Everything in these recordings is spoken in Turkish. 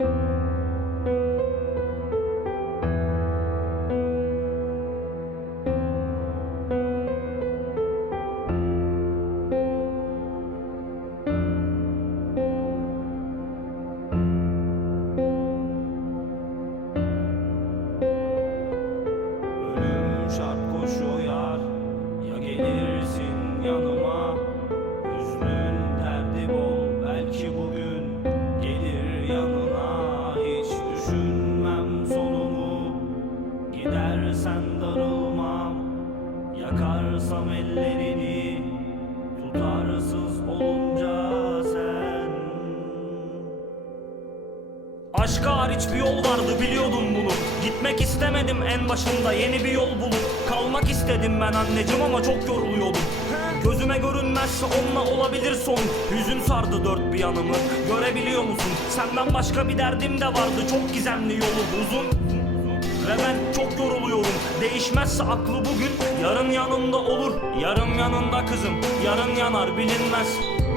Ölüm Yakarsam ellerini Tutarsız olunca sen. Aşka hariç bir yol vardı biliyordum bunu. Gitmek istemedim en başında yeni bir yol bulup Kalmak istedim ben anneciğim ama çok yoruluyordum. Gözüme görünmezse onunla olabilir son. Hüzün sardı dört bir yanımı Görebiliyor musun? Senden başka bir derdim de vardı Çok gizemli yolu uzun ve ben çok yoruluyorum. Değişmezse aklı bugün Yarın yanımda olur. Yarın yanında kızım Yarın yanar bilinmez.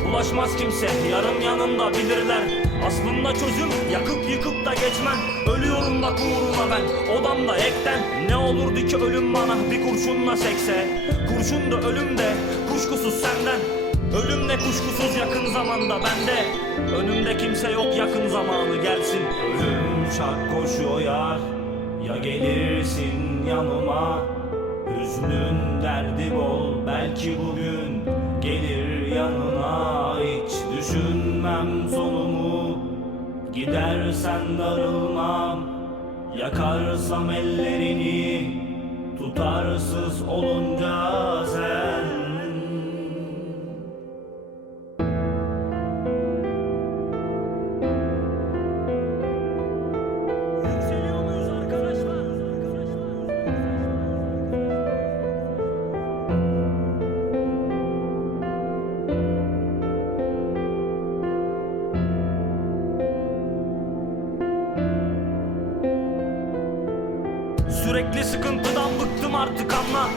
Bulaşmaz kimse Yarın yanında bilirler. Aslında çözüm yakıp yıkıp da geçmen Ölüyorum bak uğruna ben Odamda ekten. Ne olurdu ki ölüm bana bir kurşunla sekse? Kurşun da ölüm de Kuşkusuz senden. Ölüm de kuşkusuz yakın zamanda bende. Önümde kimse yok yakın zamanı gelsin. Ölüm şart koşuyor yar ya gelirsin yanıma Hüznün derdi bol. Belki bugün Gelir yanına hiç düşünmem sonumu. Gidersen darılmam Yakarsam ellerini. Tutarsız olunca Sürekli sıkıntıdan bıktım artık anla.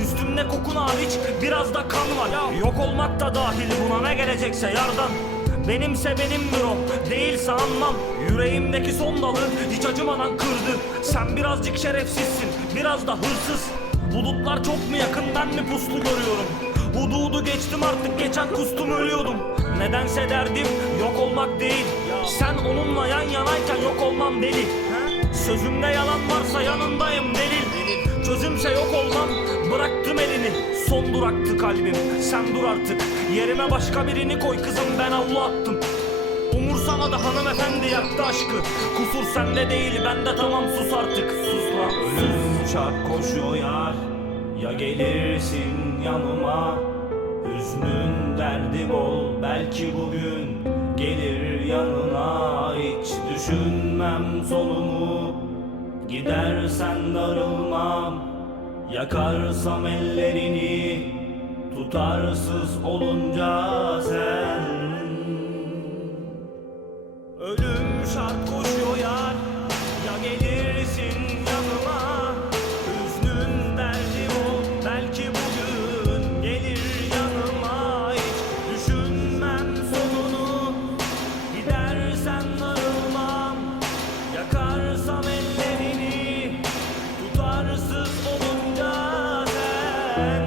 Üstümde kokun hariç biraz da kan var. Yok olmak da dahil buna ne gelecekse yardan. Benimse benimdir o değilse anmam Yüreğimdeki son dalı hiç acımadan kırdı. Sen birazcık şerefsizsin biraz da hırsız. Bulutlar çok mu yakın ben mi puslu görüyorum? Hududu geçtim artık geçen kustum ölüyordum. Nedense derdim yok olmak değil. Sen onunla yan yanayken yok olmam deli Sözümde yalan varsa yanındayım delil. Çözümse yok olmam bıraktım elini. Son duraktı kalbim sen dur artık. Yerime başka birini koy kızım ben avlu attım. Umursamadı hanımefendi yaktı aşkı. Kusur sende değil bende tamam sus artık. Sus lan Ölüm çarp koşuyor yar. Ya gelirsin yanıma. Hüznün derdi bol belki bugün Gelir düşünmem sonumu Gidersen darılmam. Yakarsam ellerini. Tutarsız olunca sen land.